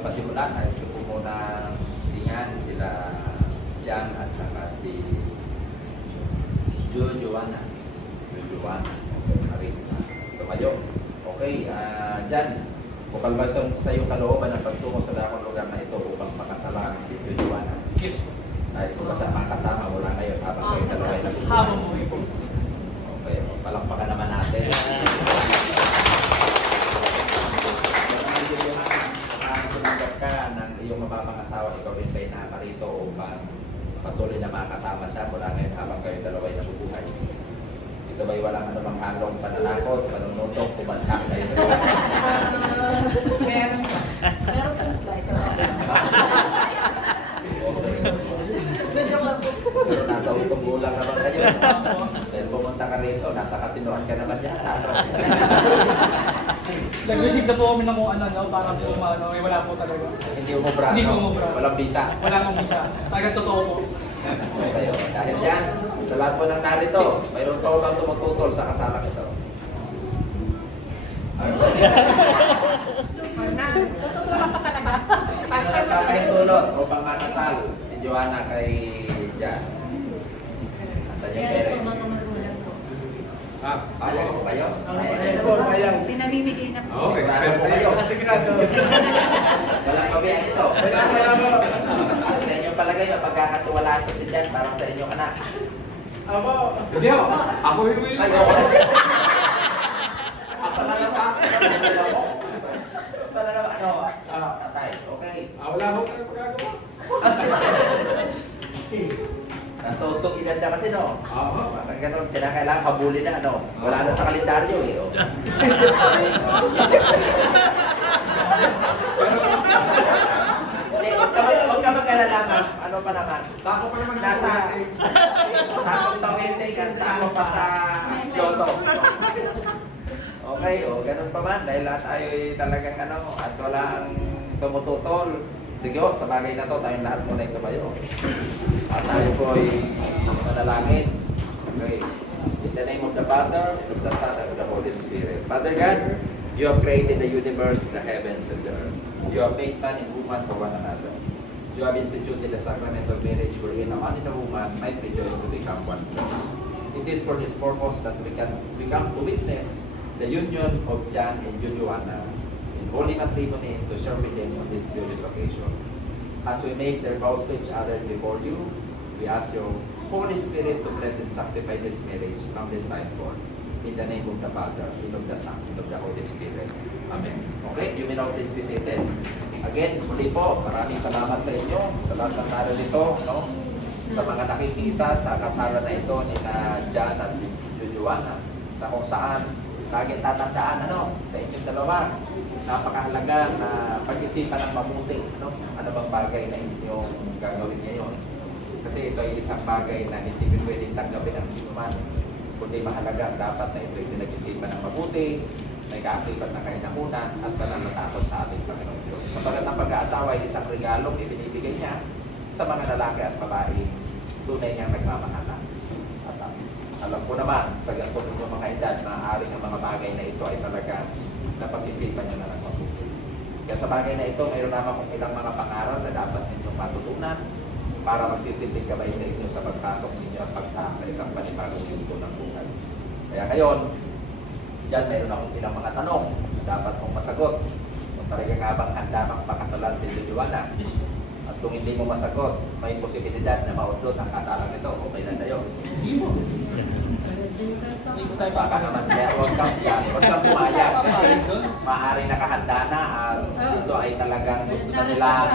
magpasimula, nais ko po muna hilingan sila Jan at saka si Jojoana. Okay, tumayo. Okay, Jan, bukal ba sa iyong kalooban ang pagtungo sa dakong lugar na ito upang makasalang si Jojoana? Yes po. Nais ko ba siya makasama mula ngayon habang kayo dalawa ay nabubuhay? Habang buhay po. Okay, palakpakan naman natin. Tumanggap ka ng iyong mababang asawa, ikaw rin kayo nakakarito upang patuloy na makasama siya mula ngayon habang kayo dalawa ay nabubuhay. Ito ba'y walang anumang halong pananakot, panunutok, kumantak sa ito? Meron pang slide. Pero nasa ustong gulang naman kayo. Dahil pumunta ka rito, nasa katinoan ka naman yata. Nag-receive na po kami ng kung ano, para po wala po talaga. Hindi umubra, Hindi no? po umubra. Walang visa. Wala nang visa. Talagang totoo po. Okay, dahil yan, sa lahat po ng narito, mayroon pa bang tumututol sa kasalang ito? Tututulan pa talaga. Pastor, kakahintulot upang makasal si Joanna kay Jan. Asan yung pere? Pala po kayo? Pinamimigay na po. Oo, Sigurado expert po na kayo. yun. Sigurado. Walang pabiyan ito. Wala mo. Sa inyong palagay, mapagkakatiwalaan ko si Jan para sa inyong anak. Abo. Hindi ako. Ako yung Ay, oo. Palalaba. Palalaba. Ano? Tatay. Okay. Wala mo tayo magagawa. Nasa ustong edad na kasi, no? Oo. Parang ganun, kailangan habulin na, ano? Wala na sa kalendaryo, eh. Oh. Hindi, huwag ka mag-alala, ma'am. Ano pa naman? Sako pa naman. Sakop sa Wentegan, sakop pa sa Kyoto. Okay, o ganun pa man, dahil lahat tayo ay talagang ano, at walang tumututol. Sige o, sa bagay na to, tayong lahat muna ay tumayo. At tayo po ay manalangin. Okay. In the name of the Father, of the Son, and of the Holy Spirit. Father God, you have created the universe, the heavens, and the earth. You have made man and woman for one another. You have instituted the sacrament of marriage wherein a man and a woman might rejoice to become one flesh. It is for this purpose that we can become to witness the union of Jan and Jojoana in holy matrimony and to share with them on this glorious occasion. As we make their vows to each other before you, we ask your Holy Spirit to bless and sanctify this marriage from this time forth. In the name of the Father, and of the Son, and of the Holy Spirit. Amen. Okay, you may now please be seated. Again, muli po, maraming salamat sa inyo, sa lahat ng narito, no? Sa mga nakikisa sa kasalan na ito ni na Jan at Jojoana, na kung saan laging tatandaan, ano, sa inyong dalawa, napakahalaga na pag-isipan ng mabuti, no? Ano bang bagay na inyong gagawin ngayon? Kasi ito ay isang bagay na hindi pwedeng tanggapin ng sinuman. Kundi mahalaga, dapat na ito ay pinag-isipan ng mabuti, may kaakibat na kainahunan at pananatakot sa ating Panginoon Diyos. Sapagat ang pag-aasawa ay isang regalong ibinibigay niya sa mga lalaki at babae, tunay niyang nagmamahalan. At alam ko naman, sa ganito ninyong mga edad, maaaring ang mga bagay na ito ay talaga napag-isipan niyo na ng mabuti. Kaya sa bagay na ito, mayroon naman kung ilang mga pangaral na dapat ninyong matutunan para magsisilbing gabay sa inyo sa pagpasok ninyo at sa isang panibagong yugto ng buhay. Kaya ngayon, dyan mayroon akong ilang mga tanong na dapat mong masagot. Kung talaga nga bang handa kang pakasalan si Jojoana, at kung hindi mo masagot, may posibilidad na maudlot ang kasalan nito. Okay na sa'yo? Hindi po. Hindi po tayo Baka naman kaya huwag kang pumayag kasi maaaring nakahanda na at ito ay talagang gusto na nilang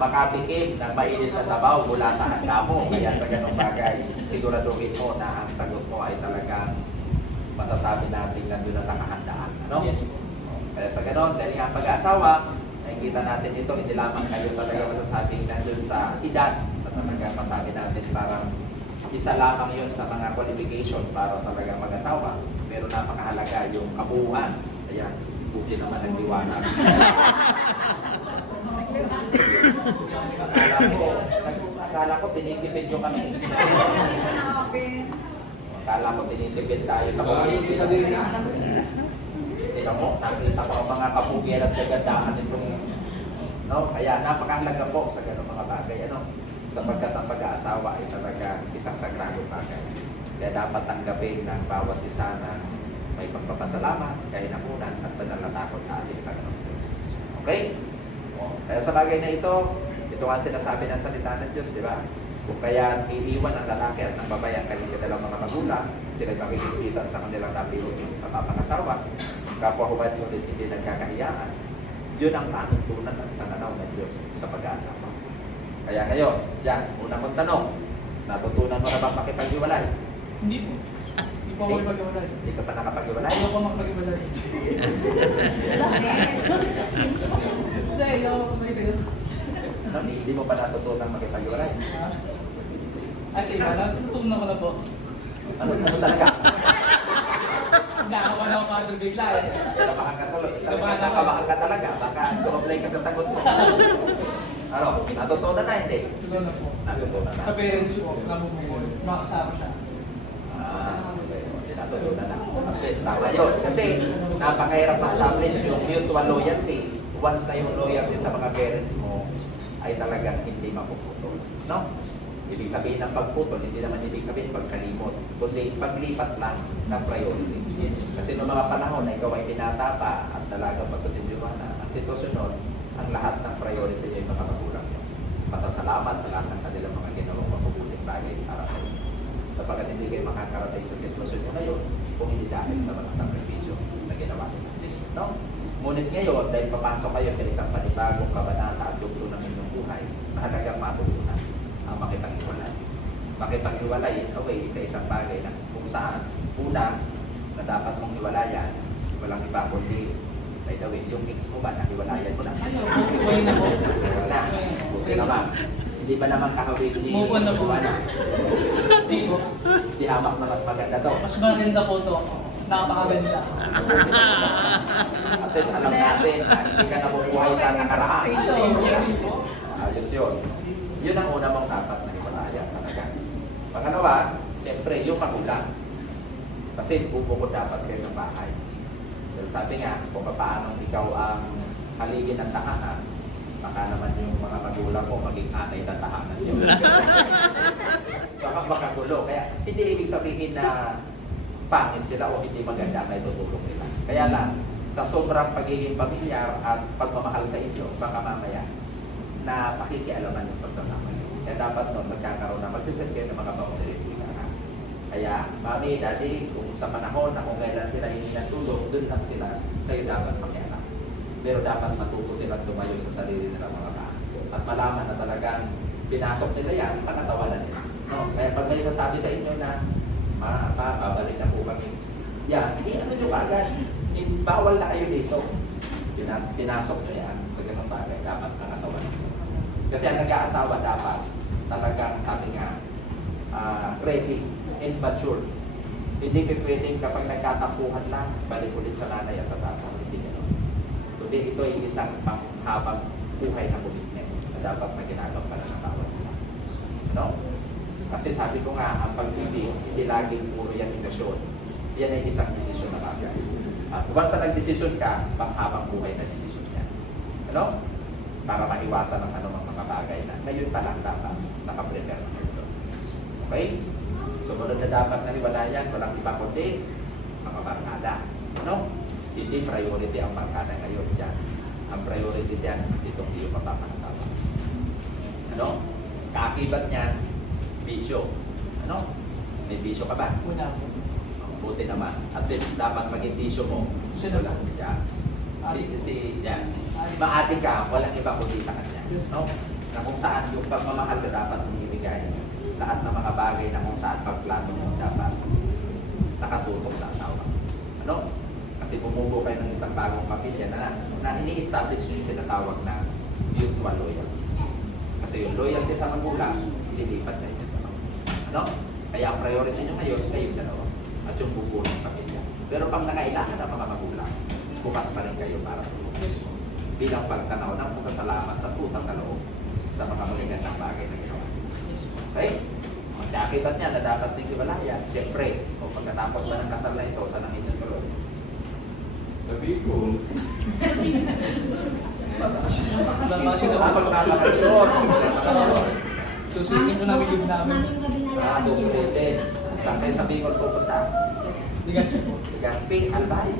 makatikim ng mainit na sabaw mula sa handa mo. Kaya sa ganong bagay, siguraduhin mo na ang sagot mo ay talagang masasabi natin nandun na sa kahandaan. Ano? Yes. Kaya sa ganon, dahil nga pag-aasawa, nakikita natin ito, hindi lamang kayo talaga masasabing nandun sa edad na talaga masabi natin parang isa lamang yun sa mga qualification para talaga mag-asawa. Pero napakahalaga yung kabuuan. Kaya, buti naman ang liwanag. Akala ko tinitipid nyo kami. Akala ko tinitipid tayo sa community. Tingnan mo, nakita ko ang mga kapugian at kagandahan nitong No? Kaya napakahalaga po sa ganung mga bagay. Ano? Sapagkat ang pag-aasawa ay talaga isang sagradong bagay. Kaya dapat tanggapin ng bawat isa na may pagpapasalamat, kainamunan at pananatakot sa ating Panginoon Diyos. Okay? Kaya sa bagay na ito nga sinasabi ng salita ng Diyos, di ba? Kung kaya iiwan ang lalaki at ang babae ang kanilang kanilang mga magulang, sila'y makikitisan sa kanilang napilong kapapangasawa, kapwa-hubad ngunit hindi nagkakahiyaan. Yun ang panuntunan at pananaw ng Diyos sa pag-aasawa. Kaya ngayon, yan, unang mong tanong, natutunan mo na bang makipag-iwalay? Hindi po. Hindi po ako magpag-iwalay. Hindi ka pa nakapag-iwalay? Ayaw ko magpag-iwalay. Hindi, ayaw ko magpag-iwalay. Ano, hindi mo pa natutunan makipag-iwalay? Kasi natutunan ko na po. Ano talaga? Nakawa na ako mga bigla eh. Tabahan ka tuloy. Tabahan ka talaga. Baka sumablay ka sa sagot mo. Ano, natutunan na hindi? Tutunan na po. Natutunan na. Sa parents ko, namumukol. Makasama siya. Natutunan na. At least, tama yun. Kasi napakahirap establish yung mutual loyalty. Once na yung loyalty sa mga parents mo, ay talagang hindi mapuputol. No? Ibig sabihin ng pagputol, hindi naman ibig sabihin pagkalimot, kundi paglipat lang ng priority. Kasi noong mga panahon na ikaw ay binata pa at dalaga pa ito si Giovanna, ang sitwasyon nun, ang lahat ng priority niya ay mga magulang niyo. Pasasalamat sa lahat ng kanilang mga ginawang mabubuting bagay para sa inyo. Sapagkat hindi kayo makakarating sa sitwasyon niyo ngayon kung hindi dahil sa mga sakripisyo na ginawa niyo. No? Ngunit ngayon, dahil papasok kayo sa isang panibagong kabanata at yugto ng inyong buhay, mahalagang matutunan ang makipag-iwalay. Makipag-iwalay in a way sa isang bagay na kung saan, una, na dapat mong iwalayan, walang iba kundi, by the way, yung ex mo ba, nakiwalayan mo na? Ano, bukuhay na po. Wala. Buti naman. Hindi ba naman kahawig ni Move on na po. Giovanna? Hindi po. Di hamak na mas maganda to. Mas maganda po to. Napakaganda. At least alam natin na hindi ka nabubuhay sa nakaraan. Ayos yun. Yun ang una mong dapat na iwalayan talaga. Pangalawa, siyempre, yung magulang. Kasi bubukod dapat kayo ng bahay. Dahil sabi nga, kung paano ikaw ang haligin ng tahanan, baka naman yung mga magulang mo maging anay ng tahanan yun. Baka makagulo. Kaya hindi ibig sabihin na pangit sila o hindi maganda na itutulong nila. Kaya lang, sa sobrang pagiging pamilyar at pagmamahal sa inyo, baka mamaya na pakikialaman yung pagsasama niyo. Kaya dapat nun magkakaroon na magsisend kayo ng mga boundaries nila. Kaya, mami, daddy, kung sa panahon na kung kailan sila hihingi ng tulong, doon lang sila, kayo dapat makialam. Pero dapat matuto sila tumayo sa sarili nila mga paa. At malaman na talagang pinasok nila yan, panatawanan nila. No? Kaya pag may sasabi sa inyo na, babalik na po kami. Yan, hindi ano nyo agad. Bawal na kayo dito. Pinasok nyo yan sa ganang bagay. Dapat panatawanan nyo. Kasi ang nag-aasawa dapat talagang sabi nga, ready and mature. Hindi ka pwedeng kapag nagkatampuhan lang, balik ulit sa nanay at sa tatay. Hindi gano'n. Kundi ito ay isang panghabang buhay na commitment na dapat maginagawa para ng bawat isa. No? Kasi sabi ko nga, ang pag-ibig, hindi laging puro yan emosyon. Yan ay isang desisyon na bagay. At once na nag-desisyon ka, panghabang buhay na desisyon yan. Ano? Para maiwasan ang anumang mga bagay na ngayon pa lang dapat nakaprepare na ito. Okay? Sumunod na dapat na hiwalayan, walang iba kundi mga barkada. Ano? Hindi priority ang barkada ngayon dyan. Ang priority dyan, itong iyo mapapangasawa. Ano? Kaakibat niyan, bisyo. Ano? May bisyo ka ba? Una po. Buti naman. At least dapat maging bisyo mo. Sino Wala. lang? Yan. Yan. Maati ka, walang iba kundi sa kanya. No? Na kung saan yung pagmamahal na dapat mong ibigay. Lahat ng mga bagay na kung saan pagplano mo dapat nakatutok sa asawa. Ano? Kasi bumubo kayo ng isang bagong pamilya na ini-establish nyo yung tinatawag na mutual loyalty. Kasi yung loyalty sa magulang, lilipat sa inyo. Ano? Kaya ang priority nyo ngayon, kayong dalawa. At yung bubuo ng pamilya. Pero pag nangailangan ng mga magulang, bukas pa rin kayo para tulungan. Bilang pagtanaw ng pasasalamat at utang na loob sa mga magagandang bagay na ginawa. Okay? Magkakibat niya na dapat ng hiwalayan. Siyempre, o pagkatapos ba ng kasal na ito, saan ang inyong tuloy? Sabi ko. Bakasyon na Kapag babakasyon. Babakasyon. Susulitin ko namin yung namin. Maming gabi na lang. Susulitin. Saan kayo sa Bicol pupunta? Ligas po. Gaspi, Albay.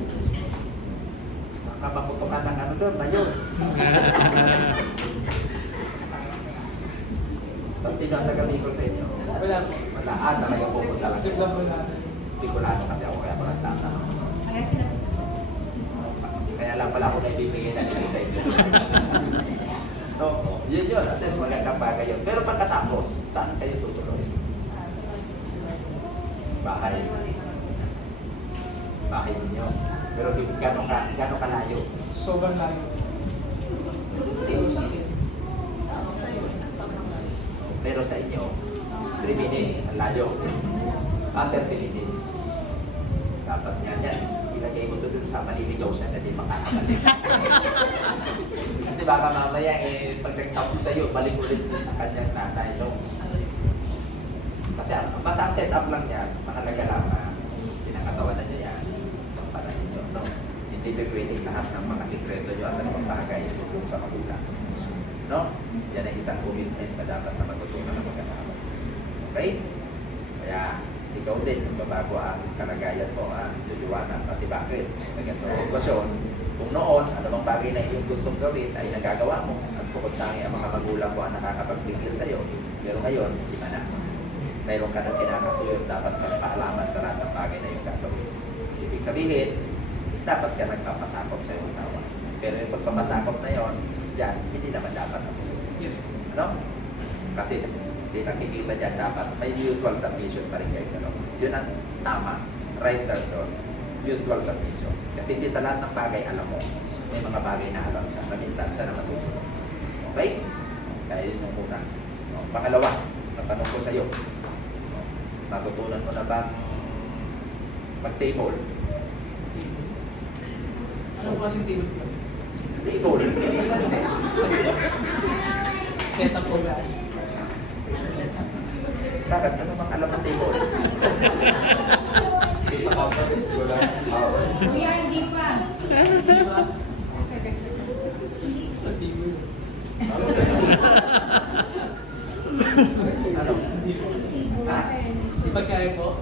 Makapaputukan ng ano doon, mayon. Ba't sino ang taga-Bicol sa inyo? Wala po. Wala. Talaga pupunta lang. Tignan mo natin. Bicolano kasi ako kaya pala tatanong. Kaya sila. Kaya lang pala ako naibibigay na nila sa inyo. So, yun yun. At least magandang bagay yun. Pero pagkatapos, saan kayo tutuloy? Bahay. Bahay ninyo. Pero gano'ng kalayo? Sobrang layo. Pero sa inyo, 3 minutes, ang layo. Under 3 minutes. Dapat yan. Ilagay mo to dun sa maliligaw siya na di makakamali. Kasi baka mamaya pag nagtapos sa'yo, balik ulit mo sa kanyang nanay. No? Kasi basta set up lang yan, mahalaga lang na pinakatawanan niyo yan. Pagpanahin niyo. No? Hindi pwedeng lahat ng mga sikreto niyo at ang bagay kung sa magulang. No? Yan ay isang commitment na dapat na matutunan ng magkasama. Okay? Kaya, ikaw din, kung babago ang kalagayan mo, liliwanag. Kasi bakit? Sa ganitong sitwasyon, kung noon, ano bang bagay na iyong gustong gawin ay nagagawa mo. At bukod sa ang mga magulang mo ang nakakapagpigil sa iyo. Pero ngayon, hindi pa na. Mayroon ka ng kinakasuyo, dapat magpaalaman sa lahat ng bagay na iyong gagawin. Ibig sabihin, dapat ka nagpapasakop sa iyong asawa. Pero yung pagpapasakop na yon, dyan, hindi naman dapat ang Yes. ano? Kasi hindi nakikita dyan, dapat may mutual submission pa rin kayo dalawa. Yun ang tama, right term doon, mutual submission. Kasi hindi sa lahat ng bagay alam mo, may mga bagay na alam siya, na minsan siya na masusunod. Okay? Kaya yun yung muna. Pangalawa, natanong ko sa iyo, natutunan mo na bang mag-table? Ano po kasing table po? Table. Set up po ba? Bakit? Ano bang alam ng table? Sa kapatid, wala. Kuya, hindi pa. Di ba? Sa table. Ano? Hindi po. Ha? Di pagkain po?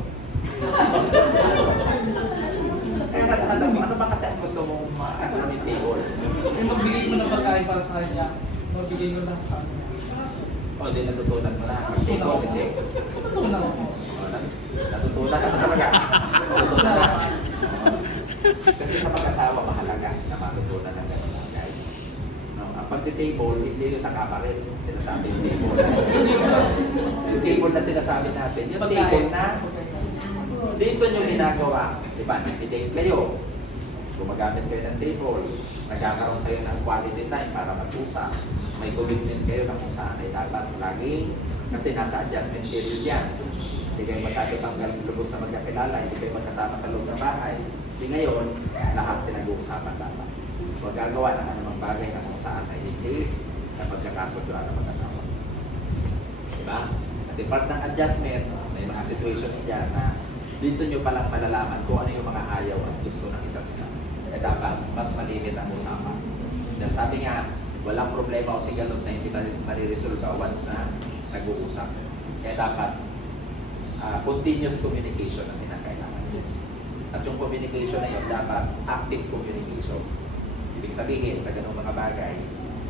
Kaya ano ba kasi ang gusto mong ano yung table? Yung magbigay mo ng pagkain para sa kanya, magbigay mo lang sa kanya. O, di natutunan mo na. Ang table, hindi. Tutunan ako. O, natutunan ka na talaga. Natutunan na. Kasi sa mag-asawa, mahalaga na matutunan ng gano'n bagay. No? Ang pag-table, hindi yung sa kamarin. Sinasabi yung table. Yung table na sinasabi natin. Yung table na dito nyo ginagawa. Diba? Nag-date kayo. Gumagamit kayo ng table. Nagkakaroon kayo ng quality time para mag-usap. May commitment kayo na kung saan ay dapat lagi. Kasi nasa adjustment period yan. Hindi kayo masyado tanggal lubos na magkakilala. Hindi kayo magkasama sa loob ng bahay. Hindi ngayon, lahat pinag-uusapan dapat. So, gagawa ng anumang bagay na kung saan ay hindi na pagkakasunduan ng mag-asawa. Diba? Kasi part ng adjustment, may mga situations dyan na dito nyo palang malalaman kung ano yung mga ayaw at gusto ng isa't isa. Kaya dapat mas malimit ang usapan. Dahil sabi nga, walang problema o sigalot na hindi mariresolve once na nag-uusap. Kaya dapat continuous communication ang pinakailangan. At yung communication na yun, dapat active communication. Ibig sabihin, sa ganung mga bagay,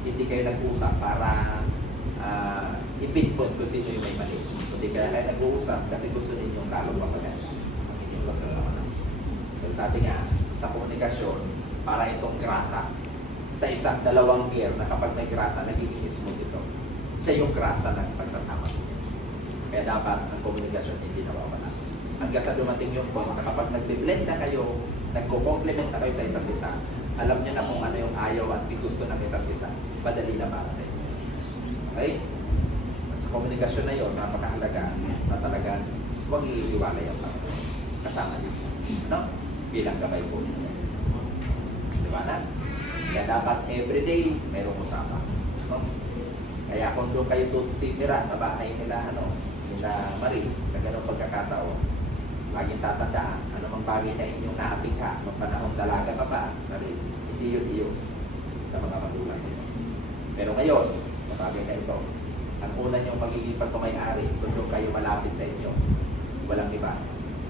hindi kayo nag-uusap para i-pinpoint kung sino yung may mali. Hindi kayo nag-uusap kasi gusto ninyong lalong mapagal ang inyong pagsasama na. Pero sabi nga, sa komunikasyon, para itong grasa. Sa isang dalawang gear na kapag may grasa, nagiging smooth ito. Siya yung grasa ng pagkasama. Kaya dapat ang komunikasyon hindi nawawala. Hanggang sa dumating yung point na kapag nag-blend na kayo, nagko-complement na kayo sa isa't isa, alam niyo na kung ano yung ayaw at gusto ng isa't isa, madali na para sa inyo. Okay? At sa komunikasyon na yun, napakahalaga na talagang huwag iiwalay ang kasama niyo. No? Bilang gabay po. Diba na? Kaya dapat everyday mayroong usapan. No? Kaya kung doon kayo tutitira sa bahay nila, nila Marie, sa ganong pagkakataon, laging tatandaan, ano mang bagay na inyong naating ka, nung panahong dalaga ka pa, Marie, hindi yun iyo. sa mga magulang niyo. Pero ngayon, sa bagay na ito, ang una niyong magiging pagmamayari, kung doon kayo malapit sa inyo, walang iba,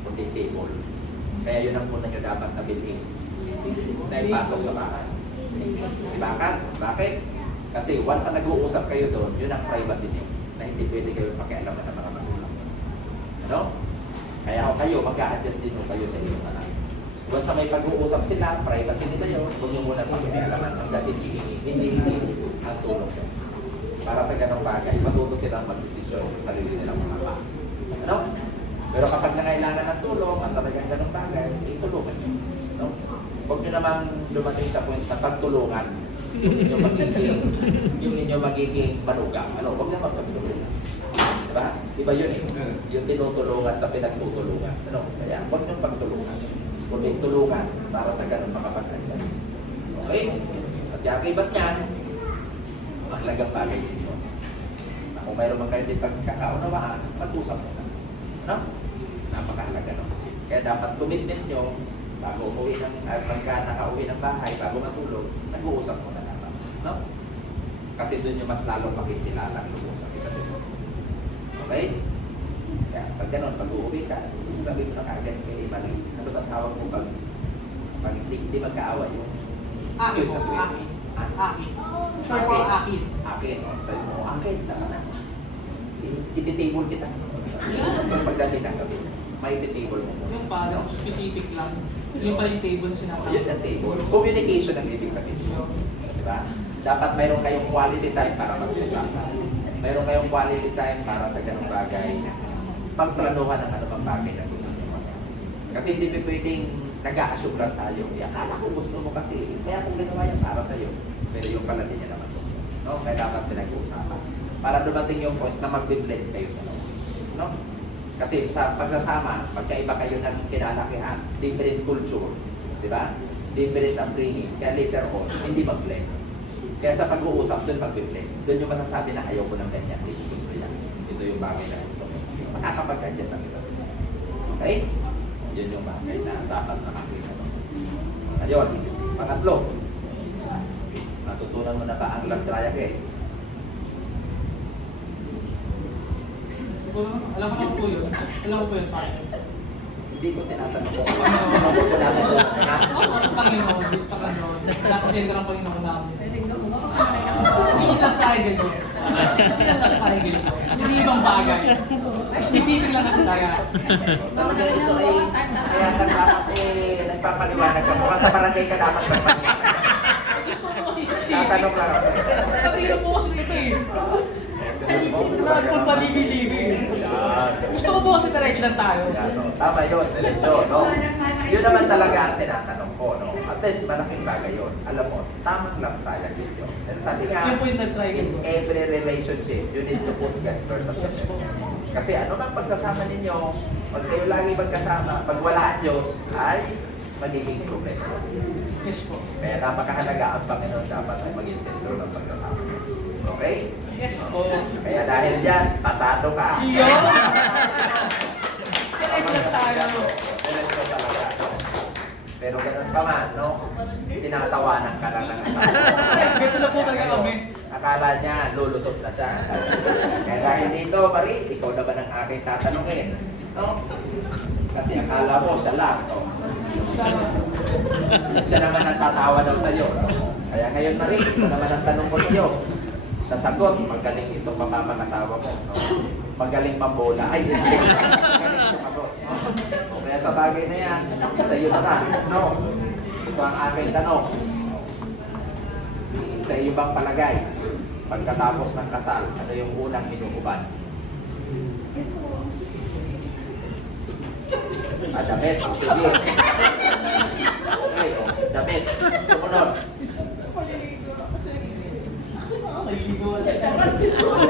kundi table. Kaya yun ang una niyo dapat nabiling na ipasok sa bahay. Sibakan. Bakit? Kasi once na nag-uusap kayo doon, yun ang privacy niyo, na hindi pwede kayo pakialaman ng mga magulang. Ano? Kaya kayo, mag-a-adjust din kayo sa inyong anak. Once na may pag-uusap sila, privacy nila yun, huwag niyo muna pakialaman ang dati hindi ang tulong yun. Para sa ganong bagay, matuto silang mag-desisyon sa sarili nilang mga pa. Ano? Pero kapag nangailangan ng tulong, at talagang ganong bagay, itulungan niyo. No? Huwag niyo namang dumating sa point na pagtulungan yung inyo magiging manuga. Ano? Huwag niyo magpagtulungan. Diba? Diba yun eh? Yung tinutulungan sa pinagtutulungan. Ano? Kaya huwag niyo pagtulungan. Kundi tulungan para sa ganong makapag-adjust. Okay? At yakibat niyan, mahalagang bagay dito. Na kung mayroon man kayo din pagkakaunawaan, mag-usap muna. No? Napakahalaga no? Kaya dapat commitment nyo, bago umuwi ng, pagka nakauwi ng bahay, bago matulog, nag-uusap muna dapat. No? Kasi doon nyo mas lalong makikilala ang uusap isa't isa. Okay? Kaya pag gano'n, pag uuwi ka, sabi mo na kagad kay Mali, ano ba tawag mo pag di magkaaway yung Akin sweet po, na sweet? akin. Ah? Akin. Short po, akin. Akin, o. Sabi mo, akin, tama na. Ititable kita. Yung pagdating ng gabi, may ititable mo. Yung parang specific lang. Yung pala yung table na Oh, sinasabi. yun ang table. Communication ang ibig sabihin. Diba? Dapat mayroon kayong quality time para mag-usap. Mayroon kayong quality time para sa ganung bagay. Pagplanuhan ng anumang bagay na gusto nyo. Kasi hindi pa pwedeng nag-a-assume lang tayo. Akala ko gusto mo kasi. Kaya kung ginawa yan para sa'yo. Pero yung pala din niya naman gusto. No? Kaya dapat pinag-uusapan. Para dumating yung point na mag-blend kayo. No? Kasi sa pagsasama, magkaiba kayo ng kinalakihan, different culture. Di ba? Different upbringing. Kaya later on, hindi mag-blend. Kaya sa pag-uusap, doon mag-blend. Doon yung masasabi na ayaw ko ng ganyan. Hindi gusto yan. Ito yung bagay na gusto ko. Makakapag-adjust ang isa't isa. Okay? Yun yung bagay na dapat nakakita mo. Ngayon, pangatlo. Natutunan mo na ba ang love triangle? Alam ko na po yun. Alam ko po yun, pare. Hindi ko tinatanong ko. Sa Panginoon. Ano ko tinatanong ko? Oo, sa Panginoon. Sa Panginoon. Nasa sentro ng Panginoon namin. Hindi lang tayo ganito. Hindi lang tayo ganito. Hindi ibang bagay. Specific lang kasi tayo. Talaga ito ay kaya ka dapat nagpapaliwanag ka mo. Sa barangay ka dapat magpapaliwanag. Gusto ko kasi specific. Tatanong lang ako. Katira po kasi ito eh. Marami pong paligi-ligi. Gusto ko po kasi diretso lang tayo. Tama yun, diretso, no? Yun naman talaga ang tinatanong ko, no? At least malaking bagay yun. Alam mo, tamang lang tayo dito. And sabi nga, Yun po yung nag-triangle in ko. every relationship, you need to put God first at Yes po. Kasi ano bang pagsasama ninyo, pag kayo lagi magkasama, pag wala ang Diyos, ay magiging problema. Yes po. Kaya napakahalaga ang Panginoon dapat ay maging sentro ng pagsasama. Okay? Yes po. Kaya dahil dyan, pasado ka. Yo! Diretso lang tayo. Diretso talaga. Pero ganun pa man, no? Tinatawanan ka lang ng asawa. Ganito lang po talaga kami. Akala niya, lulusot na siya. Kaya dahil dito, Marie, ikaw naman ang aking tatanungin. No? Kasi akala mo, siya lang. No? Siya naman ang tatawa daw sa'yo. No? Kaya ngayon, Marie, ito naman ang tanong ko sa'yo. Nasagot, magaling itong mapapangasawa mo. No? Magaling mambola. Ay, hindi. Magaling sumagot. No? Kaya sa bagay na yan, sa'yo naman. No? Ito ang aking tanong. Sa iyo bang palagay, pagkatapos ng kasal, ano yung unang minuuban? Damit. Sige. Okay, oh, damit. Sumunod. Maliligo wala.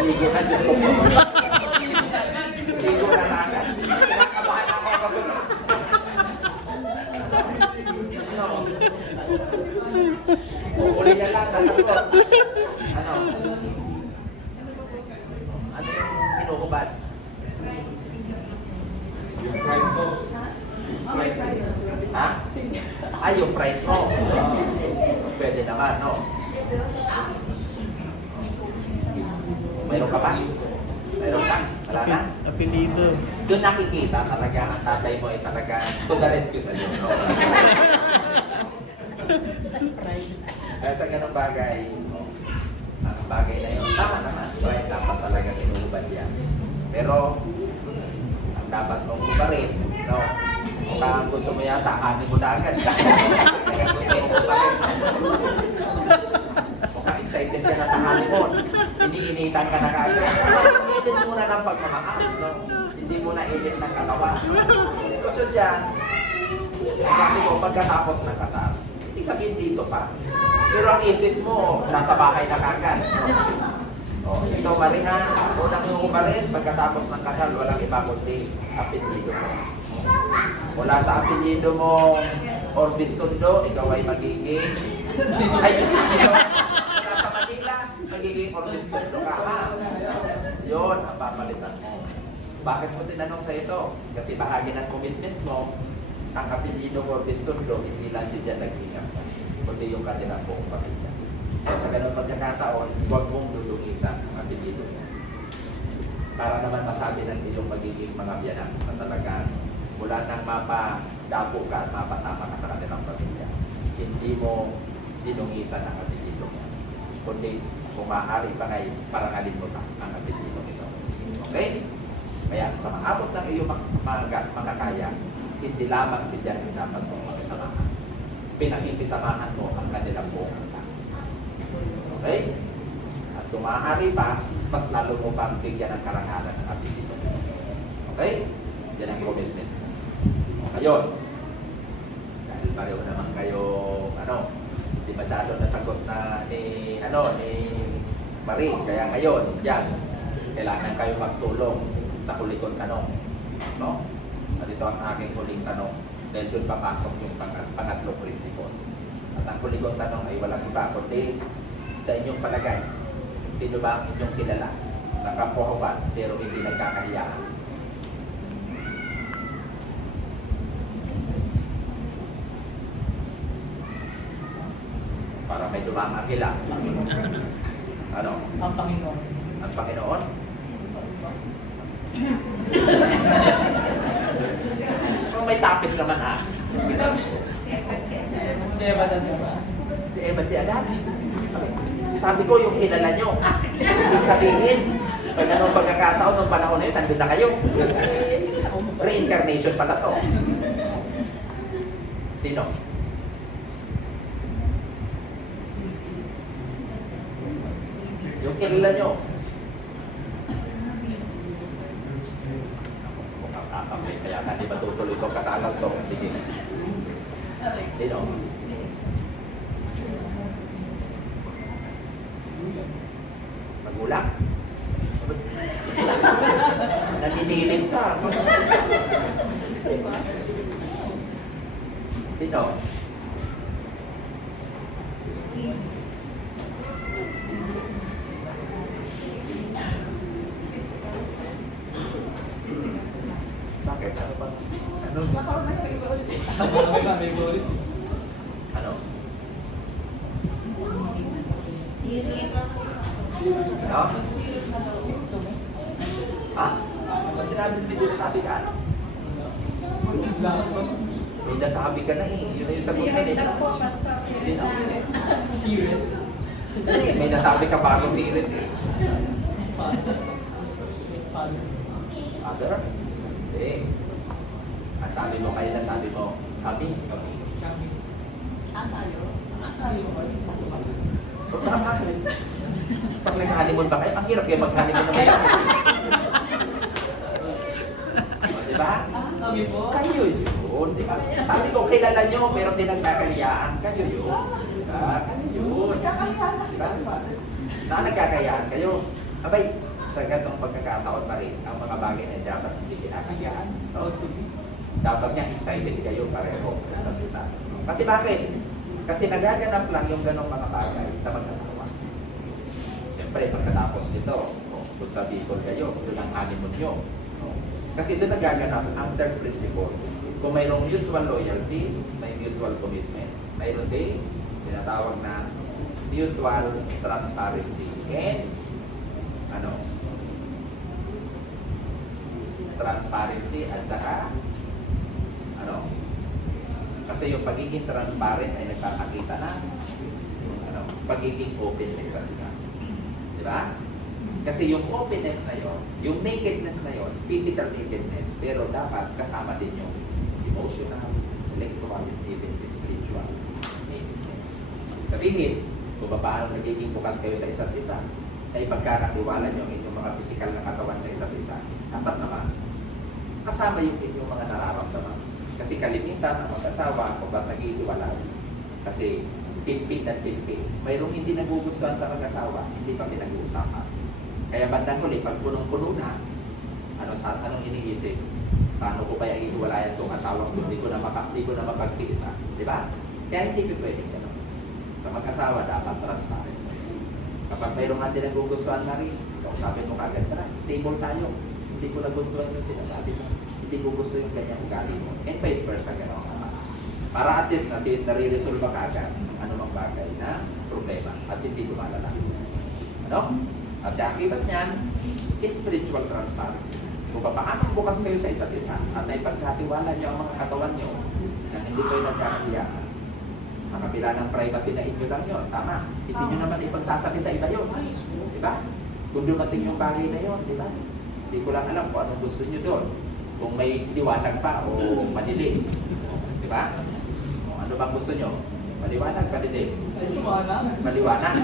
Ligo na, Diyos ko po. Ligo na agad. Kinakabahan ako kasunod. Ano? Uli na lang, nasagot. Ano? Ano yung minuuban? Ha? Ay, yung pride mo. Pwede naman, no? Mayroon ka ba? Mayroon ka? Wala na? Apelido. Doon nakikita talaga ang tatay mo ay talaga to the rescue sa iyo. No? Kaya sa ganung bagay, ang bagay na yun, tama naman. Right, dapat talaga inuubad yan. Pero, ang dapat mong ubarin, no? Kung gusto mo yata, hanin mo na agad. Kaya gusto mo ubarin. Kung excited ka na sa honeymoon, hindi initan ka na kagad. Edit muna ng pagmamahal, no? Hindi mo na edit ng katawan. Sitwasyon dyan, sabi ko, pagkatapos ng kasal, hindi sabihin dito pa. Pero ang isip mo, nasa bahay na kagad. O, ito Mariha, unang umarin, pagkatapos ng kasal, walang iba kundi apelyido mo. Mula sa apelyido mo, Orbis Tondo, ikaw ay magiging... Ay, ikaw, mula sa Manila, magiging Orbis Tondo ka, ha? Yun, ang papalitan mo. Bakit mo tinanong sa ito? Kasi bahagi ng commitment mo, ang apelyido Orbis Tondo, hindi lang si Jan nag-ingat mo, kundi yung kanilang buong pamilya. Kaya sa ganun pagkakataon, huwag mong dudungisan ang apelyido mo. Para naman masabi ng iyong magiging mga biyanan na talagang mula nang mapadapo ka at mapasama ka sa kanilang pamilya, hindi mo dinungisan ang apelyido mo. Kundi kung maaari pa ngayon, parangalin mo pa ang apelyido ito. Okay? Kaya sa maabot ng iyong mga kaya, hindi lamang si Jan yung dapat mong makisamahan. Pinakikisamahan mo ang kanilang buong angka. Okay? At kung maaari pa, mas lalo mo pang bigyan ng karangalan ng apelyido. Okay? Yan ang commitment. Ngayon, dahil pareho naman kayo, hindi masyado nasagot na ni Marie. Kaya ngayon, yan, kailangan kayo magtulong sa huli kong tanong. No? At ito ang aking huling tanong. Dahil doon papasok yung pangatlong prinsipyo. At ang huli kong tanong ay walang iba, kundi sa inyong palagay, sino ba ang inyong kilala? Nakapuhawan pero hindi nagkakahiyaan. Para may dumama kila. Ano? Ang Panginoon. Ang Panginoon? Oh, may tapis naman ha. Si Eva ba? Si Evan si Adan. Sabi ko yung kilala nyo. Ibig sabihin, sa ganung pagkakataon ng panahon na yun, nandun na kayo. Reincarnation pala to. Sino? Yung kilala nyo. Kung ang sasabihin, kaya hindi matutuloy itong kasalan to. Sige. Sino? Magulang? Naninilim ka. Sino? Bakit? Ano ba? Ano? May ulit. Ano? Siri. Ano? Ah? Ba't sinasabi ka ano? May nasabi ka na eh. Yun na yung sagot na eh. Sino? Sirit. Eh, may nasabi ka bago sirit eh. Other? Eh. Ang sabi mo kayo na sabi mo, kami. Pero bakit? Pag nag-honeymoon ba kayo, ang hirap kayo mag-honeymoon na kayo. Diba? Kami po. Kayo yun, di ba? Sabi ko, kilala nyo, meron din nagkakayaan. Kayo yun. Diba? Kayo yun. Diba? Na nagkakayaan kayo. Abay, sa ganitong pagkakataon pa rin, ang mga bagay na dapat hindi kinakayaan. No? Dapat niya excited kayo pareho sa isa. Kasi bakit? Kasi nagaganap lang yung ganong mga bagay sa magkasawa. Siyempre, pagkatapos nito, kung sa Bicol kayo, doon ang honeymoon nyo. Kasi doon nagaganap ang third principle. Kung mayroong mutual loyalty, may mutual commitment. Mayroon din, tinatawag na mutual transparency and ano, transparency at saka ano, kasi yung pagiging transparent ay nagpapakita na ano, pagiging open sa isa't isa. Di ba? Kasi yung openness na yon, yung nakedness na yon, physical nakedness, pero dapat kasama din yung emotional, intellectual, even spiritual nakedness. Sabihin, kung paano nagiging bukas kayo sa isa't isa, ay pagkakatiwala nyo ang inyong mga physical na katawan sa isa't isa, dapat naman kasama yung inyong mga nararamdaman. Kasi kalimitan ang mag-asawa kung ba't nag-iiwalay. Kasi timpid na timpid. Mayroong hindi nagugustuhan sa mag-asawa, hindi pa pinag-uusapan. Kaya bandang huli, pag punong-puno na, anong iniisip? Paano ko kaya iiwalayan itong asawang ko? Hindi ko na mapagtiisa. Di ba? Kaya hindi ko pwedeng gano'n. Sa mag-asawa, dapat transparent. Kapag mayroong hindi nagugustuhan na rin, kausapin mo kagad, tara, table tayo. Hindi ko nagustuhan yung sinasabi mo. Hindi ko gusto yung kanyang ugali mo. And vice versa, gano'n. Para at least nare-resolve ka agad ang anumang bagay na problema at hindi lumalala. Ano? At kakibat niyan, spiritual transparency. Kung paano bukas kayo sa isa't isa at naipagkatiwala niyo ang mga katawan niyo na hindi kayo nagkakahiyaan. Sa kabila ng privacy na inyo lang yun, tama. Hindi nyo naman ipagsasabi sa iba yun. Di ba? Kung dumating yung bagay na yun, di ba? Hindi ko lang alam kung anong gusto nyo doon. Kung may liwanag pa o madilim. Di ba? Ano bang gusto nyo? Maliwanag, madilim? Maliwanag.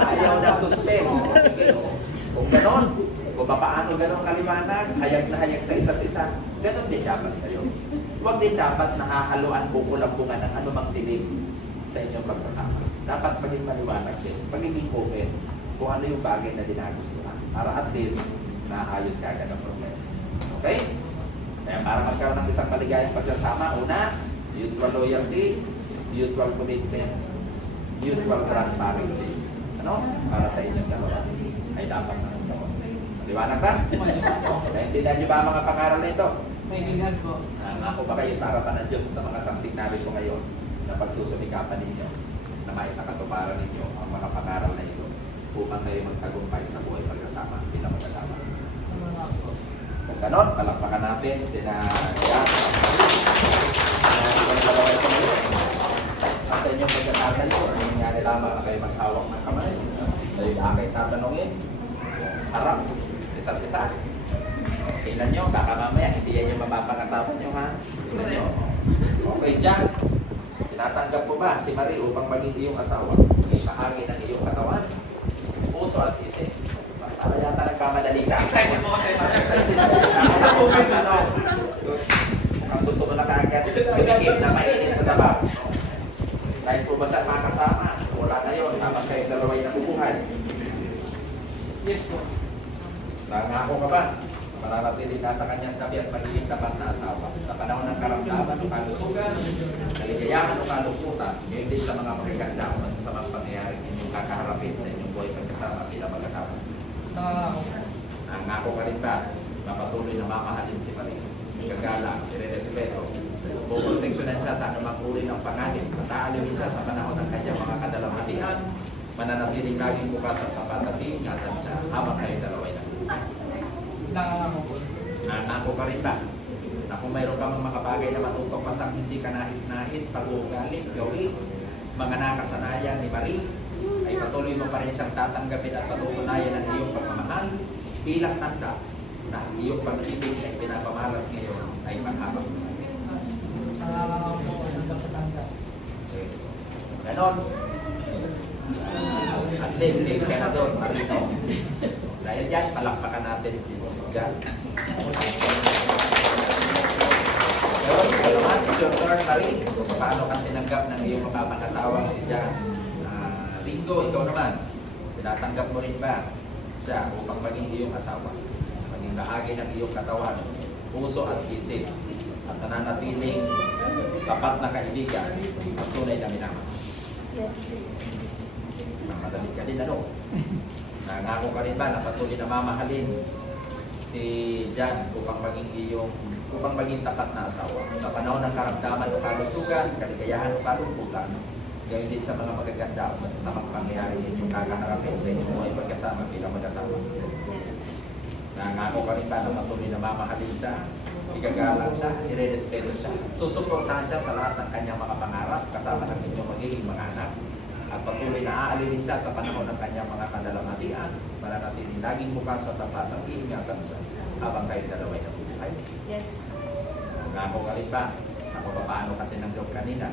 Ayaw na suspense. Sige. Kung ganon, kung paano ganon kaliwanag, hayag na hayag sa isa't isa, ganon din dapat kayo. Huwag din dapat nahahaluan o kulambungan ng anumang dilim sa inyong pagsasama. Dapat maging maliwanag din, magiging open kung ano yung bagay na dinagustuhan para at least naayos ka agad ang problema. Okay? Kaya para magkaroon ng isang maligayang pagsasama, una, mutual loyalty, mutual commitment, mutual transparency. Ano? Para sa inyong dalawa ay dapat na ito. Maliwanag ba? Naintindihan niyo ba ang mga pangaral na ito? Naiintindihan ko. Ako ba kayo sa harapan ng Diyos at ang mga sangsing namin ko ngayon na pagsusumikapan ninyo na maisakatuparan ninyo ang mga pangaral na ito upang kayo magtagumpay sa buhay pagkasama, bilang magkasama. Kung ganon, palakpakan natin sina Jack. At sa inyong pagkakatay ko, ang nangyari lamang na kayo maghawak ng kamay. Dahil akay tatanungin, harap, isa't isa. Tingnan nyo, baka mamaya hindi yan yung mapapangasawa nyo, ha? Tingnan nyo. Okay, Jack. Tinatanggap mo ba si Marie upang maging iyong asawa? Bahagi ng iyong katawan, puso at isip. Para yata nagkamadali ka. Excited mo kasi. Excited mo. Ang gusto mo na kagad, pinigil na mainit na sabaw. Nais mo ba siya makasama? Wala kayo, tapos kayong dalaway na bubuhay. Yes po. Nangako ka ba? Mananatili ka sa kanyang tabi at magiging tapat na asawa. Sa panahon ng karamdaman o kalusugan, kaligayahan o kalungkutan, ngayon din sa mga magaganda o masasamang pangyayari ninyong kakaharapin sa inyong buhay pagkasama bilang mag-asawa. Nangangako. Nangako ka rin ba na patuloy na mamahalin si Marie? Ikagalang, irerespeto, puproteksyonan siya sa anumang uri ng panganib at aaliwin siya sa panahon ng kanyang mga kadalamhatian, mananatiling laging bukas at tapat at iingatan siya habang kayo dalaway na. Nangangako po. Nangako ka rin ba na kung mayroon ka mga makabagay na matutok ka sa hindi ka nais-nais, pag-uugali, gawin, mga nakasanayan ni Marie, ay patuloy mo pa rin siyang tatanggapin at patutunayan ang iyong pagmamahal bilang tanda na iyong pag-ibig ay pinapamalas ngayon ay panghabang buhay. Nangangako po. Nagpapatanda. Okay. Ganon. At least, safe ka na doon, Marino. Dahil dyan, palakpakan natin si Jan. Pero naman, it's your turn, Marie. Paano ka tinanggap ng iyong mapapakasawang si Jan? Ringo, ikaw naman. Tinatanggap mo rin ba siya upang maging iyong asawa? Maging bahagi ng iyong katawan, puso at isip. At nananatiling tapat na kaibigan at tunay na minamahal. Yes. Madali ka din, ano? Nangako ka rin ba na patuloy na mamahalin si Jan upang maging tapat na asawa sa panahon ng karamdaman o kalusugan, kaligayahan o kalungkutan, gayon din sa mga magaganda o masasamang pangyayari ninyong kakaharapin sa inyong buhay pagkasama magsama bilang mag-asawa. Yes. Nangako ka rin ba na patuloy na mamahalin siya, igagalang siya, irerespeto siya, susuportahan siya sa lahat ng kanyang mga pangarap kasama ng inyong magiging mga anak, at patuloy na aalinin siya sa panahon ng kanyang mga kadalamatian, mananatiling laging bukas sa tapat ng iingatan siya habang kayo dalaway na buhay. Yes. Nangako ka rin ba na kung paano ka tinanggap kanina?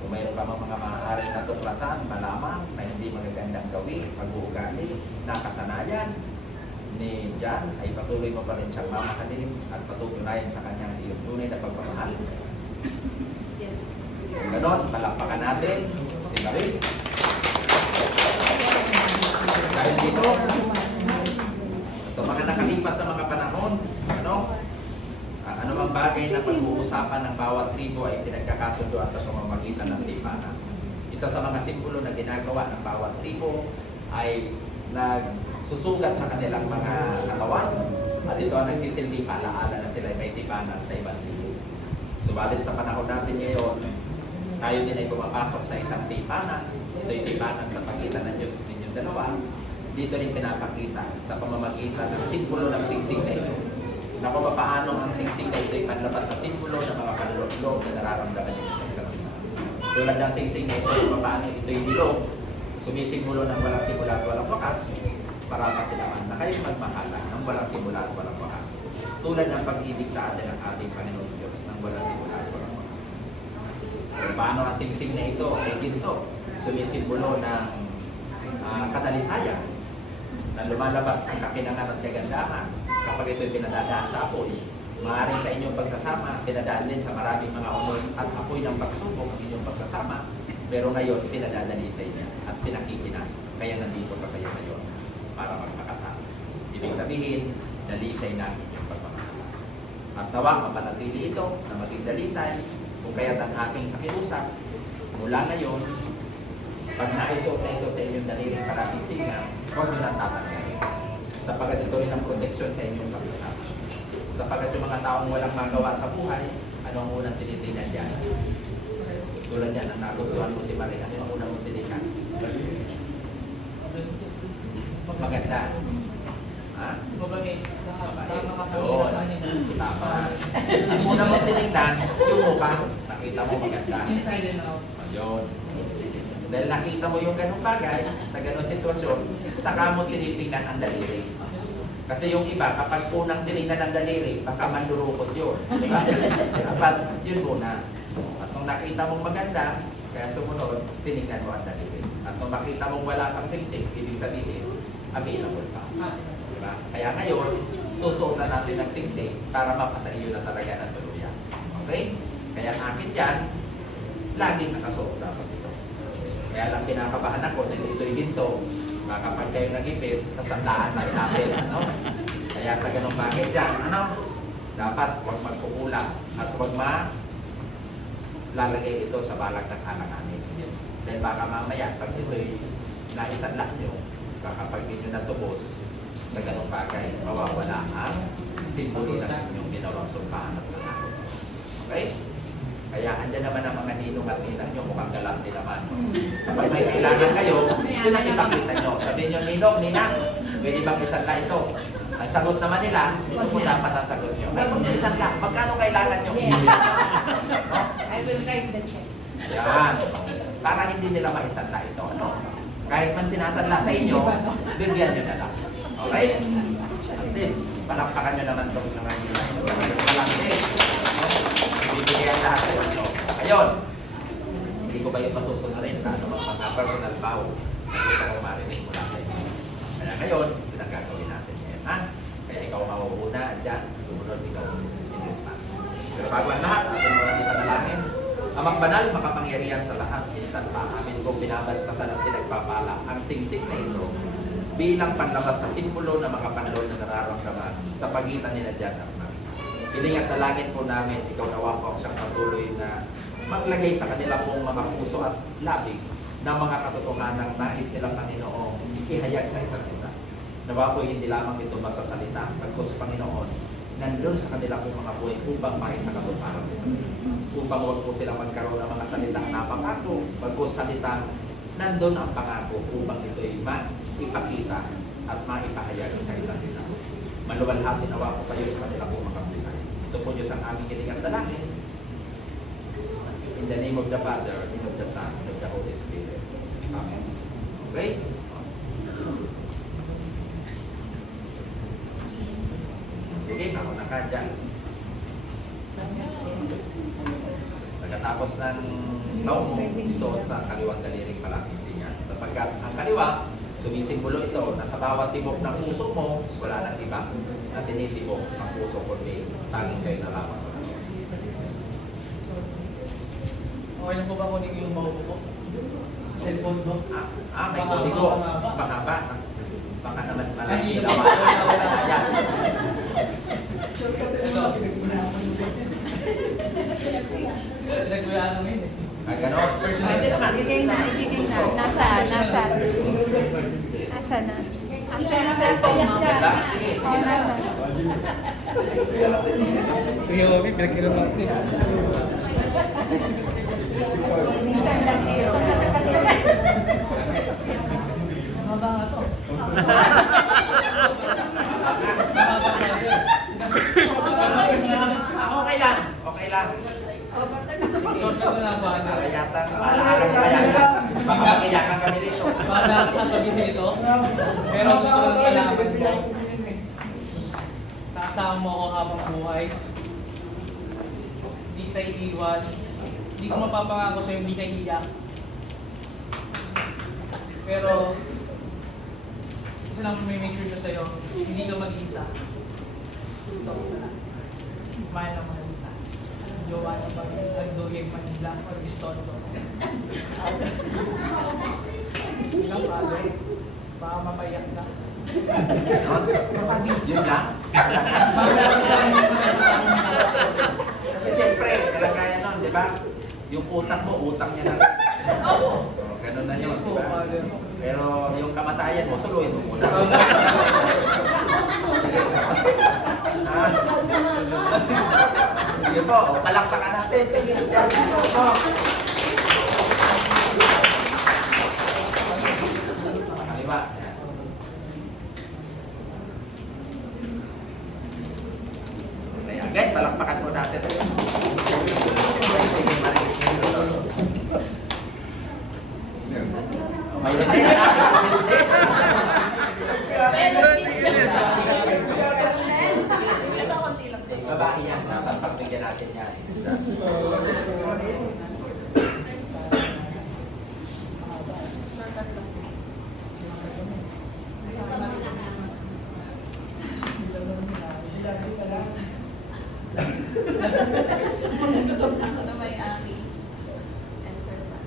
Kung mayroon ka mga maaaring natuklasan, malamang na hindi magagandang gawin, pag-uugali, nakasanayan ni John, ay patuloy mo pa rin siyang mamahalin at patutunayan sa kanyang iyong tunay na pagmamahal. Yes. Kung ganon, palakpakan natin si Marie. Dahil dito, sa mga nakalipas sa mga panahon, anumang bagay na pag-uusapan ng bawat tribo ay pinagkakasunduan sa pamamagitan ng tipanan. Isa sa mga simbolo na ginagawa ng bawat tribo ay nagsusugat sa kanilang mga katawan at ito ang nagsisilbi paalaala na sila may tipanan sa ibang tribo. Subalit sa panahon natin ngayon, tayo din ay pumapasok sa isang tipanan. Ito yung tipanan sa pagitan ng Diyos at inyong dalawa. Dito rin pinapakita sa pamamagitan ng simbolo ng singsing na ito, na kung paano ang singsing na ito ay panlabas sa simbolo ng mga panloob na nararamdaman nito sa isa't isa. Tulad ng singsing na ito, kung paano ito ay bilog, sumisimbolo ng walang simula at walang wakas, para matilaman na kayo magmahala ng walang simula at walang wakas. Tulad ng pag-ibig sa atin ng ating Panginoon Diyos ng walang simula at walang wakas. Kung paano ang singsing na ito ay ginto, sumisimbolo ng kadalisayan, na lumalabas ang kakinangan at kagandahan kapag ito'y pinadadaan sa apoy. Maaaring sa inyong pagsasama, pinadaan din sa maraming mga unos at apoy ng pagsubok ang inyong pagsasama, pero ngayon pinadadalisay niya at pinakikina, kaya nandito pa kayo ngayon para magpakasama. Ibig sabihin, dalisay na ang pagmamahal. At nawa, mapanatili ito na maging dalisay, kung kaya't ang aking pakiusap mula ngayon, pag naisuot na ito sa inyong dalilis para sisinga, huwag nyo nang tatanggalin. Sapagat ito rin ang proteksyon sa inyong pagsasama. Sapagat yung mga taong walang magawa sa buhay, ano ang unang tinitingnan dyan? Tulad yan, ang nagustuhan mo si Maria, ano ang unang mong tinitingnan? Maganda. Ha? Babae. Doon. Tama. Ang unang mong tinignan, yung mukha. Nakita mo maganda. Inside and out. Ayun. Dahil nakita mo yung ganung bagay, sa ganung sitwasyon, saka mo tinitingnan ang daliri. Kasi yung iba, kapag unang tinignan ang daliri, baka mandurukot yun. Diba? Dapat yun muna. At nung nakita mong maganda, kaya sumunod, tinignan mo ang daliri. At nung makita mong wala kang singsing, ibig sabihin, available pa. Diba? Kaya ngayon, susuotan natin ng singsing para mapasa iyo na talaga ng tuluyan. Okay? Kaya ang akin dyan, laging nakasuot dapat ito. Kaya lang kinakabahan ako dahil ito'y ginto. Kapag kayo nagipit, sasandaan lang natin. Ano? Kaya sa ganong bagay dyan, dapat huwag magkukulang at huwag lalagay ito sa balag ng alanganin. Dahil baka mamaya, pag ito'y naisanla nyo, baka pag di nyo natubos sa ganong bagay, mawawala ang simbolo ng inyong ginawang sumpahan at panahon. Okay? Kaya andyan naman ang mga ninong at ninang nyo, mukhang galante naman. Kapag may kailangan kayo, yun ang ipakita nyo. Sabihin nyo, ninong, ninang, pwede bang isanla ito? Ang sagot naman nila, ito po dapat ang sagot nyo. Ay, kung isanla, magkano kailangan nyo? No? I will write the check. Yan. Para hindi nila maisanla ito. Ano? Kahit man sinasanla sa inyo, bigyan nyo na lang. Okay? At least, palakpakan nyo naman itong mga ninang. Malaki. Bibigyan lahat sa inyo. Ayun. Hindi ko ba yung masusunod sa ano mga personal vow na gusto ko marinig mula sa inyo. Kaya ngayon, yun ang gagawin natin ngayon. Ha? Kaya ikaw mauuna dyan, sumunod ikaw in response. Pero bago ang lahat, atin mo natin panalangin. Amang banal, makapangyarihan sa lahat. Minsan pa, amin kong binabasbasan at pinagpapala ang singsing na ito bilang panlabas sa simbolo ng mga panloob na nararamdaman sa pagitan nila dyan at namin. Hiling at dalangin po namin, ikaw nawa po siyang patuloy na maglagay sa kanila pong mga puso at labig ng mga katotohanan nais nilang Panginoong ihayag sa isa't isa. Nawa po hindi lamang ito masasalita, pagkus Panginoon, nandun sa kanila pong mga buhay upang maisa katuparan nila. Upang huwag po silang magkaroon ng mga salitang napangako, pagkus salita, nandun ang pangako upang ito'y ipakita at maipahayag sa isa't isa. Maluwalhati nawa po kayo sa kanila po makabuhay. Ito po Diyos ang aming hilingan dalangin. In the name of the Father, and of the Son, and of the Holy Spirit. Amen. Okay? Sige, ako na ka dyan. Pagkatapos ng taong mo, isuot sa kaliwang daliring palasisinya. Sapagkat ang kaliwa, sumisimbolo ito na sa bawat tibok ng puso mo, wala nang iba na tinitibok ang puso kundi tanging kayo na lamang. Okay lang po ba kunin yung maupo ko? Cellphone ko? May kodigo. Mahaba. Baka naman malaki. Ay, Dalawa. Yan. Ito. Pinagbayaan namin eh. Ganon. Pwede naman. Ibigay na. Nasaan? Asa na? Asa na cellphone mo? Ganda. Sige. Oh, nasa. Kuya Obi, pinagkirap natin eh. Minsan lang kayo. Sa customer. Maba nga to. Okay lang. Okay lang. Sort na na ba? Para yata. Para baka mag-iyakan kami dito. Para sasabihin ito. Pero gusto ko lang malaman mo. Nakasama mo ako habang buhay. Hindi tayo iwan. Hindi ko mapapangako sa'yo, hindi tayo iyak. Pero, isa lang may make sure ko sa'yo, hindi ka mag-isa. Ito. Mahal na mahal ka. Jowa na pag nagduyeg Manila or Istondo. Ilang father, baka mapayak ka. Ganon. Yun lang. Kasi siyempre, kalagaya nun, di ba? Yung utang mo, utang niya na. Oo. Ganon na yun, di ba? Pero yung kamatayan mo, suluin mo muna. Sige. Ah. Sige po, palakpakan natin. Sige po. Sa kaliwa. Yan. Kaya agad, palakpakan mo natin. Sige, Marie. May natin na Ito, konti lang. babae yan, dapat pagbigyan natin yan. Gutom na ako na may aki and servant.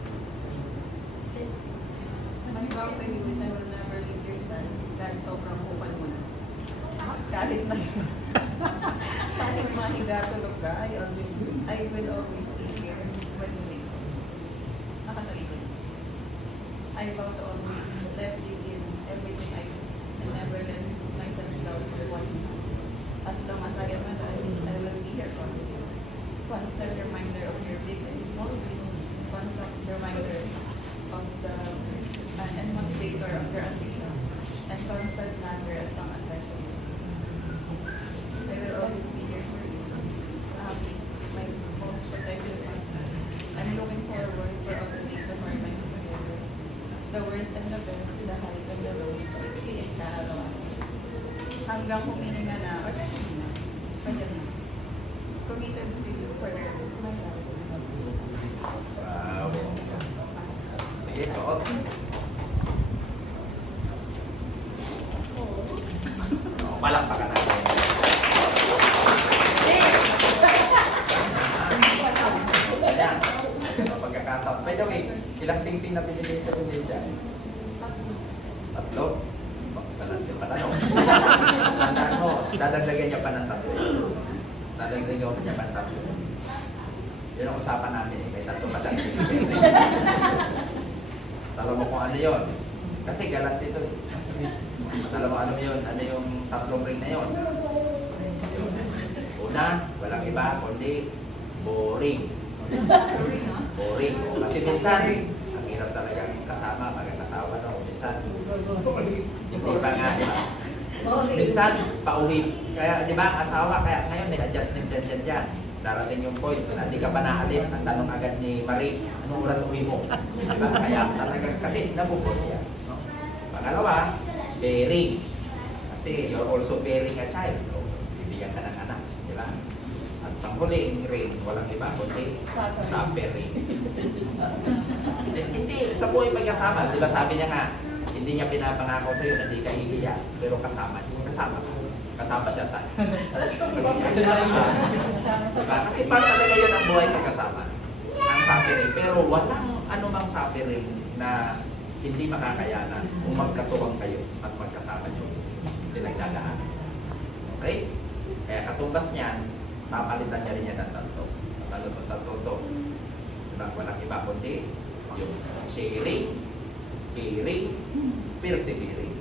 My vow to you is I will never leave your son. Kahit sobrang kupal mo na. Kahit na kahit mahiga tulog ka, I will always be here when you wake up. Nakatalikod. I vow to always let you in everything I do and never let myself down for one. As long as I am alive, I will be your constant. Constant reminder of your big and small wins. Constant reminder of the and motivator of your ambitions. And constant lander at pang-asar sa iyo. I will always be here for you. My most protective husband. I'm looking forward for all the days of our lives together. The worst and the best, the highs and the lows, pipiin ka araw-araw. Hanggang humihinga na, or pwede na. Committed to you for the rest of my life. Wow. Sige, suot. Palakpakan natin. Ayan. Pagkakataon. By the way, ilang singsing na binigay sa inyo dyan? Tatlo? Talantin pa na, no? Tandaan mo, dadagdagan niya pa ng tatlo. Dadagdagan niya pa ng tatlo. Yun ang usapan namin eh. May tatlo pa siyang binigay. Alam mo kung ano yun. Kasi galat dito. Alam mo ano yun? Ano yung tatlong ring na yun? Una, walang iba, kundi boring. Boring. Kasi minsan, ang hirap talagang kasama, magkakasawa, no? Minsan, Hindi pa nga, di ba? Minsan, pauwi. Kaya, di ba, ang asawa, kaya ngayon may adjustment dyan. Darating yung point, hindi ka pa naalis, ang tanong agad ni Marie, anong oras uwi mo? Di ba? Kaya talagang, kasi nabubuti yan. No? Pangalawa, bearing. Kasi you're also bearing a child. No? Bibigyan ka ng anak, di ba? At panghuling ring, walang iba, kundi suffering. Hindi, sa buhay magkasama, di ba sabi niya nga, hindi niya pinapangako sa'yo na hindi ka hihiya, pero kasama siya sa diba? Kasi parang talaga yun ang buhay magkasama, ang suffering. Pero walang anumang suffering na hindi makakayanan kung magkatuwang kayo at magkasama nyo pinagdadaan. Okay? Kaya katumbas niyan, papalitan niya rin yan ng tatlo. Tatlo. Diba? Walang iba kundi yung sharing, caring, persevering.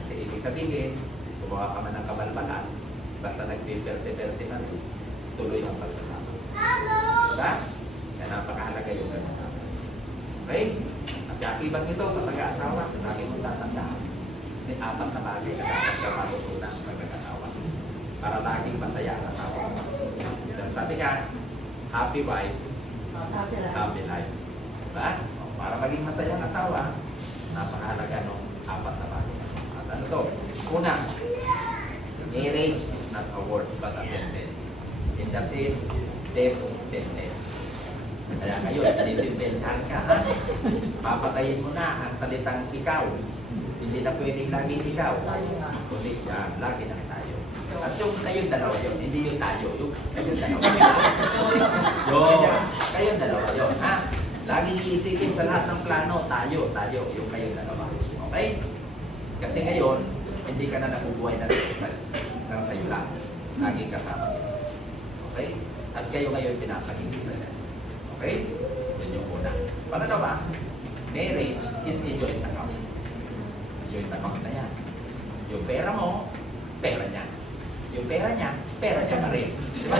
Kasi ibig sabihin, gumawa ka man ng kabalbalan, basta nag-persevere man, tuloy ang pagsasama. Diba? Kaya napakahalaga yung ganun. Okay? At kakibat nito sa pag-aasawa, lagi mong tatandaan. May 4 na bagay na dapat ka matutunan ng pag-aasawa. Para laging masaya ang asawa mo. Sabi nga, happy wife, happy life. Diba? Para maging masaya ang asawa, napakahalaga ng 4 na bagay. At ano to? Una, marriage is not a word but a sentence. And that is death sentence. Kaya ngayon, disintensyahan ka. Ha? Papatayin mo na ang salitang ikaw. Hindi na pwedeng laging ikaw. Kundi lagi na tayo. At kayong dalawa yun, hindi yung tayo. Kayong dalawa yun. Kayong dalawa yun. Ha? Laging iisipin sa lahat ng plano, tayo. Yung kayong dalawa. Okay? Kasi ngayon, hindi ka na nabubuhay na ng sayo lang. Laging kasama sila. Okay? At kayo ngayon pinapagiging sila. Okay? Yun yung una. Pangalawa, marriage is a joint account. Joint account na yan. Yung pera mo, pera niya. Yung pera niya pa rin. Diba?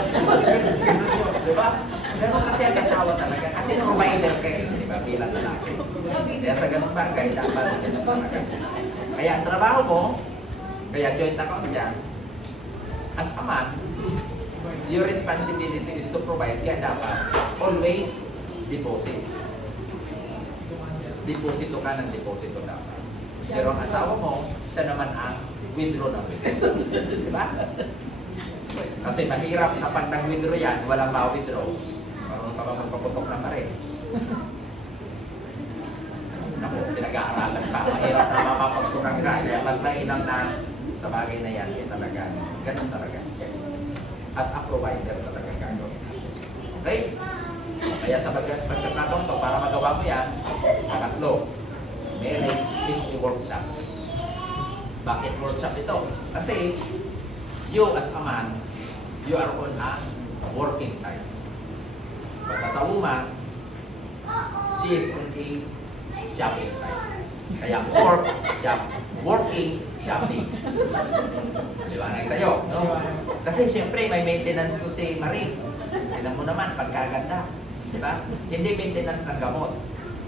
Diba? Ganun kasi ang asawa talaga. Kasi provider ka eh, di ba? Bilang lalaki. Kaya sa ganung bagay, dapat ganun talaga. Kaya ang trabaho mo, kaya joint account dyan, as a man, your responsibility is to provide. Kaya dapat always deposit. Deposito ka ng deposito dapat. Pero ang asawa mo, siya naman ang withdraw ng withdraw. Diba? Kasi mahirap na pag nag-withdraw yan, walang ma-withdraw. Marunong pa ba magpaputok na pa rin? Naku, pinag-aaralan pa. Mahirap na mapapagtukan ka. Kaya mas mainam na sa bagay na yan, eh talaga. Ganun talaga. As a provider talaga gagawin. Okay? Kaya sa pagkakataon to, para magawa mo yan, pangatlo, marriage is a workshop. Bakit workshop ito? Kasi you as a man, you are on a working side. But as a woman, she is on a shopping side. Kaya work, shop, working, shopping. Di ba? Nang sa'yo, no? Kasi siyempre may maintenance to si Marie. Tignan mo naman, pagkaganda. Di ba? Hindi maintenance ng gamot.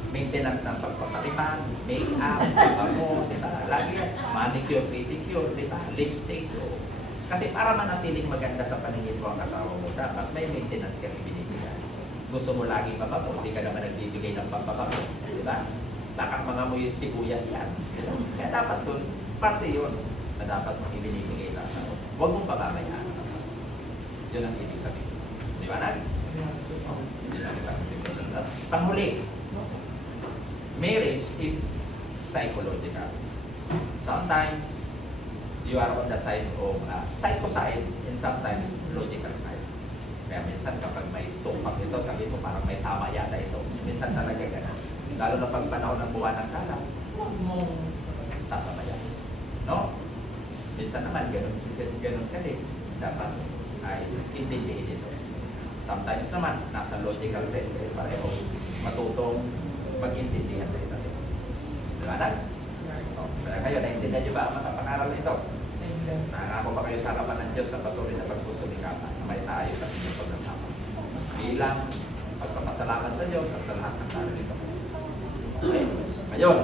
Maintenance ng pagpapalipan, make-up, pabango, di ba? Lagi manicure, pedicure, di ba? Lipstick. Kasi para manatiling maganda sa paningin mo ang asawa mo, dapat may maintenance ka binibigay. Gusto mo lagi mabango, hindi ka naman nagbibigay ng pampabango, di ba? Bakit mga mo yung sibuyas yan? Kaya dapat dun, parte yun na dapat mong ibinibigay sa asawa. Huwag mong pababayaan ang asawa. Yun ang ibig sabihin. Di ba na? Yun ang isang sitwasyon. At panghuli, marriage is psychological. Sometimes, you are on the side of psycho side and sometimes logical side. Kaya minsan kapag may tumpak ito, sabi mo parang may tama yata ito. Minsan talaga gano'n. Lalo na pag panahon ng buwan ng kalat, huwag mong sasabayan. No? Minsan naman, ganun ka din. Dapat ay intindihin ito. Sometimes naman, nasa logical side kayo pareho matutong mag-intindihan sa isa't isa. Diba? Kaya kayo, naintindihan nyo ba ang matapangaral nito? Nangako ba kayo sa harapan ng Diyos na patuloy na pagsusumikapan na may saayos sa inyong pagkasama? Bilang pagpapasalamat sa Diyos at sa lahat ng karal nito. Okay. Ngayon,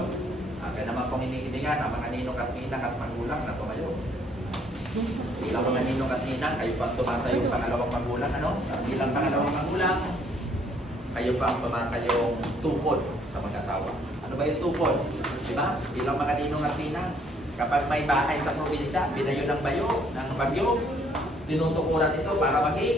Kaya naman pong hinihilingan ang mga ninong at ninang at magulang na tumayo. Bilang mga ninong at ninang, kayo pang tumatayong pangalawang magulang, ano? Bilang pangalawang magulang, kayo pang tumatayong tukod sa mag-asawa. Ano ba yung tukod? Diba? Bilang mga ninong at ninang, kapag may bahay sa probinsya, binayo ng bagyo, tinutukuran ito para maging